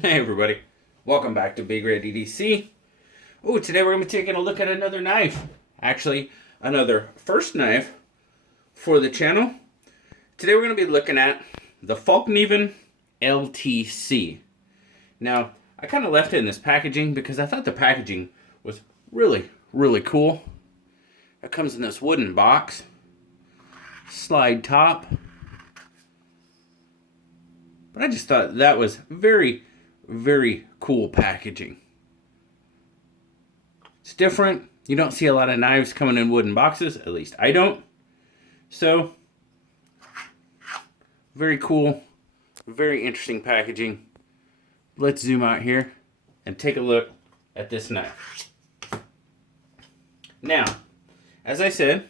Hey everybody, welcome back to Big Red EDC. Oh, today we're going to be taking a look at another knife. Actually, another first knife for the channel. Today we're going to be looking at the Fallkniven LTC. Now, I kind of left it in this packaging because I thought the packaging was really cool. It comes in this wooden box, slide top. But I just thought that was very cool packaging. It's different. You don't see a lot of knives coming in wooden boxes. At least I don't. So, very cool. Very interesting packaging. Let's zoom out here and take a look at this knife. Now, as I said,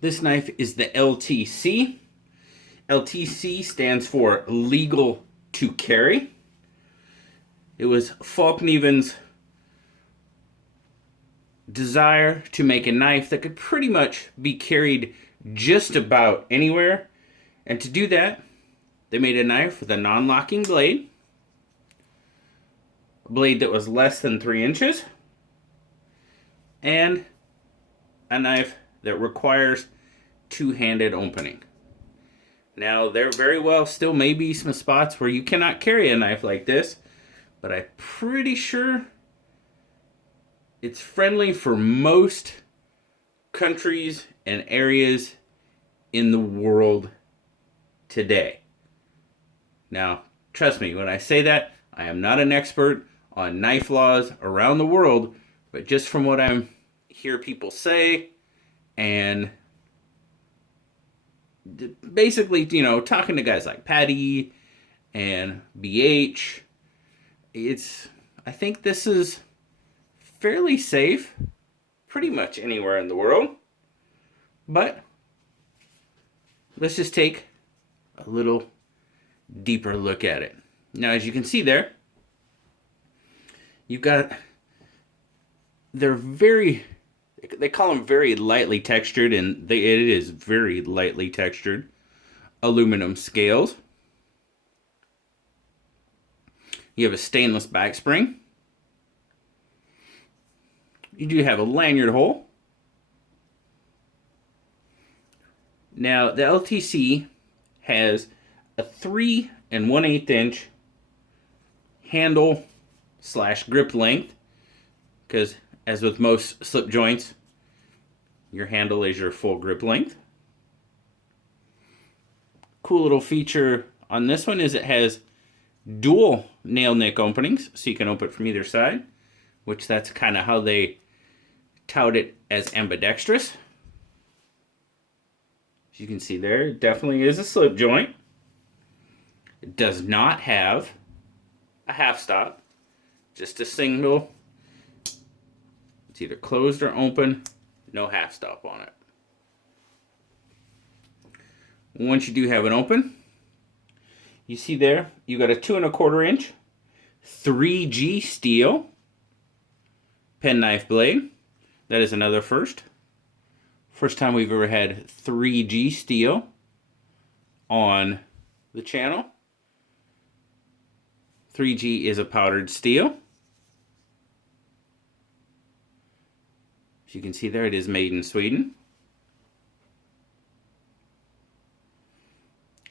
this knife is the LTC. LTC stands for legal to carry. It was Fallkniven's desire to make a knife that could pretty much be carried just about anywhere. And to do that, they made a knife with a non-locking blade. A blade that was less than 3 inches. And a knife that requires two-handed opening. Now, there very well still may be some spots where you cannot carry a knife like this, but I'm pretty sure it's friendly for most countries and areas in the world today. Now, trust me, when I say that, I am not an expert on knife laws around the world, but just from what I hear people say and basically, talking to guys like Patty and BH, I think this is fairly safe pretty much anywhere in the world. But let's just take a little deeper look at it. Now, as you can see there, you've got, they call them very lightly textured, and it is very lightly textured aluminum scales. You have a stainless back spring. You do have a lanyard hole. Now, the LTC has a 3 1/8 inch handle / grip length, because as with most slip joints, your handle is your full grip length. Cool little feature on this one is it has dual nail nick openings, so you can open it from either side, which that's kind of how they tout it as ambidextrous. As you can see there, it definitely is a slip joint. It does not have a half stop, just a single. It's either closed or open, no half stop on it. Once you do have it open, you see there, you got a 2 1/4 inch 3G steel penknife blade. That is another first. First time we've ever had 3G steel on the channel. 3G is a powdered steel. As you can see there, it is made in Sweden.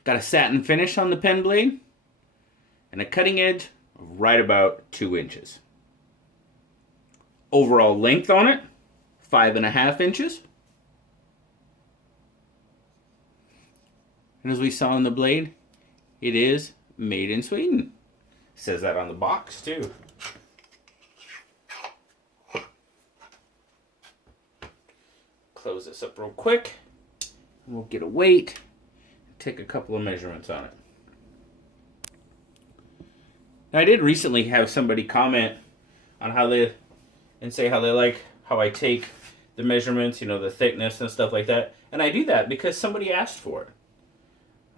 Got a satin finish on the pen blade and a cutting edge of right about 2 inches. Overall length on it, 5 1/2 inches. And as we saw on the blade, it is made in Sweden. It says that on the box too. Close this up real quick. We'll get a weight, take a couple of measurements on it. Now, I did recently have somebody comment on how they like how I take the measurements, the thickness and stuff like that. And I do that because somebody asked for it.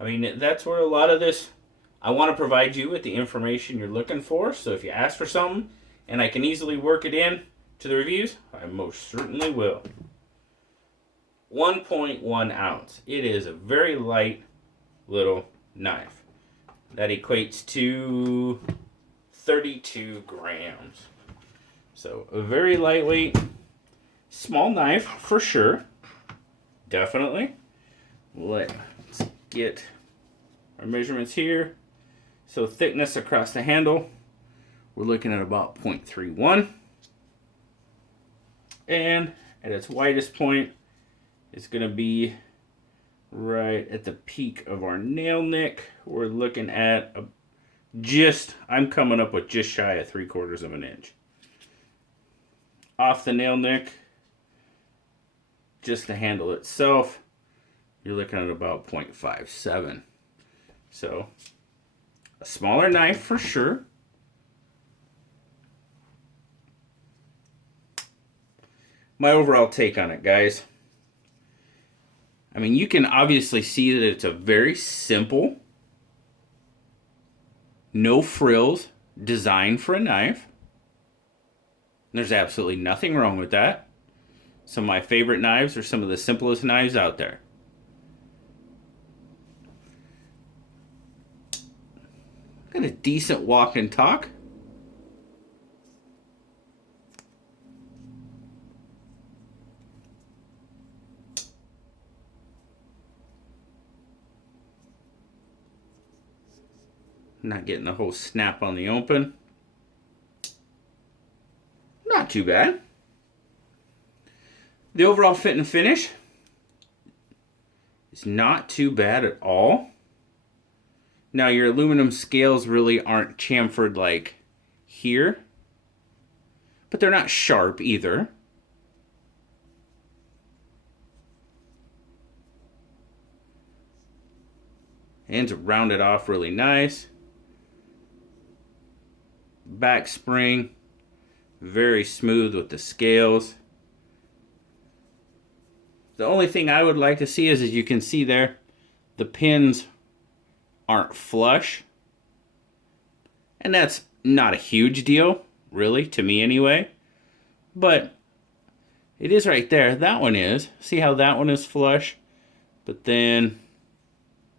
I mean, that's where a lot of this, I want to provide you with the information you're looking for. So if you ask for something and I can easily work it in to the reviews, I most certainly will. 1.1 ounce. It is a very light little knife. That equates to 32 grams. So a very lightweight, small knife for sure. Definitely. Let's get our measurements here. So thickness across the handle, we're looking at about 0.31. And at its widest point, it's going to be right at the peak of our nail nick. We're looking at I'm coming up with just shy of 3/4 of an inch. Off the nail nick, just the handle itself, you're looking at about 0.57. So a smaller knife for sure. My overall take on it, guys. I mean, you can obviously see that it's a very simple, no frills design for a knife. There's absolutely nothing wrong with that. Some of my favorite knives are some of the simplest knives out there. Got a decent walk and talk. Not getting the whole snap on the open. Not too bad. The overall fit and finish is not too bad at all. Now your aluminum scales really aren't chamfered like here, but they're not sharp either. Ends are rounded off really nice. Back spring, very smooth with the scales. The only thing I would like to see is, as you can see there, the pins aren't flush. And that's not a huge deal, really, to me anyway. But it is right there. That one is. See how that one is flush? But then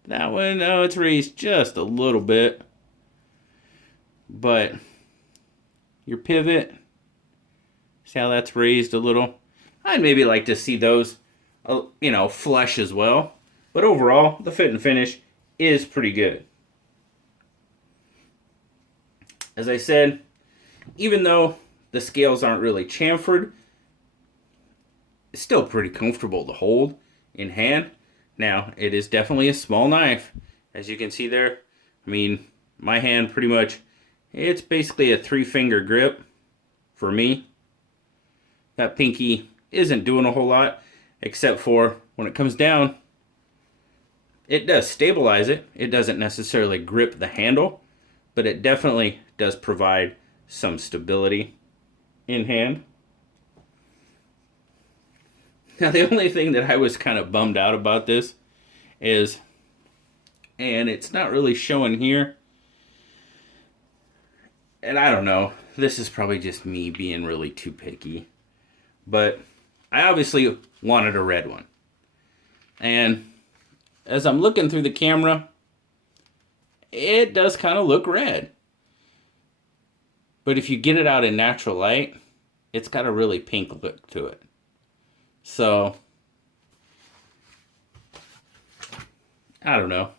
that one, oh, it's raised just a little bit. But your pivot, see how that's raised a little? I'd maybe like to see those, flush as well. But overall, the fit and finish is pretty good. As I said, even though the scales aren't really chamfered, it's still pretty comfortable to hold in hand. Now, it is definitely a small knife. As you can see there, I mean, my hand pretty much, it's basically a 3-finger grip for me. That pinky isn't doing a whole lot, except for when it comes down, it does stabilize it. It doesn't necessarily grip the handle, but it definitely does provide some stability in hand. Now, the only thing that I was kind of bummed out about this is, and it's not really showing here, and I don't know, this is probably just me being really too picky, but I obviously wanted a red one. And as I'm looking through the camera, it does kind of look red. But if you get it out in natural light, it's got a really pink look to it. So, I don't know.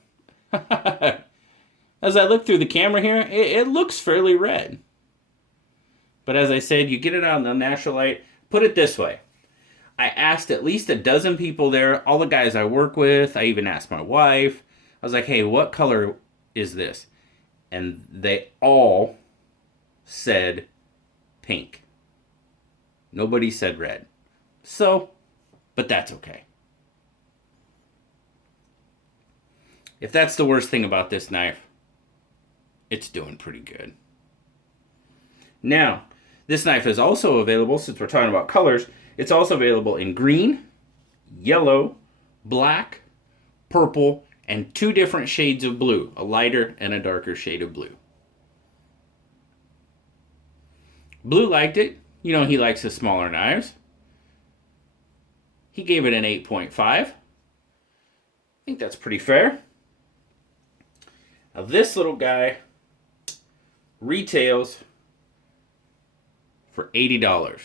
As I look through the camera here, it looks fairly red. But as I said, you get it out in the natural light. Put it this way. I asked at least a dozen people there, all the guys I work with. I even asked my wife. I was like, hey, what color is this? And they all said pink. Nobody said red. So, but that's okay. If that's the worst thing about this knife, it's doing pretty good. Now, this knife is also available, since we're talking about colors, it's also available in green, yellow, black, purple, and 2 different shades of blue, a lighter and a darker shade of blue. Blue liked it. You know, he likes the smaller knives. He gave it an 8.5. I think that's pretty fair. Now this little guy retails for $80.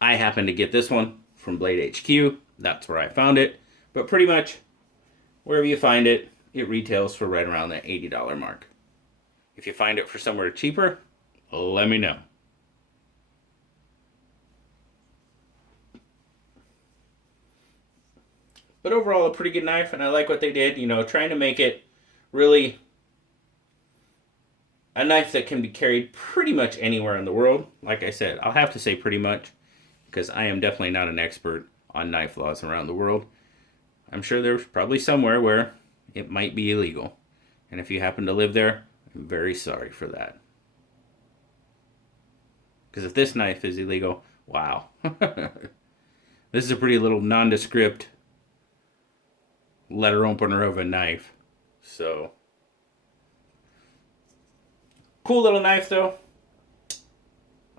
I happen to get this one from Blade HQ. That's where I found it. But pretty much wherever you find it, it retails for right around that $80 mark. If you find it for somewhere cheaper, let me know. But overall, a pretty good knife, and I like what they did, you know, trying to make it really a knife that can be carried pretty much anywhere in the world. Like I said, I'll have to say pretty much, because I am definitely not an expert on knife laws around the world. I'm sure there's probably somewhere where it might be illegal. And if you happen to live there, I'm very sorry for that. Because if this knife is illegal, wow. This is a pretty little nondescript letter opener of a knife. So, cool little knife though.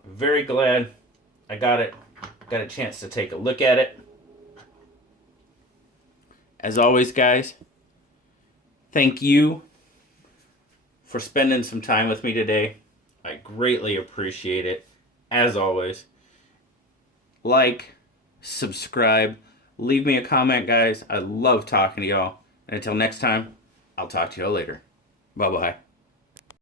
Very glad I got it. Got a chance to take a look at it. As always, guys, thank you for spending some time with me today. I greatly appreciate it. As always, like, subscribe, leave me a comment, guys. I love talking to y'all. And until next time, I'll talk to y'all later. Bye-bye.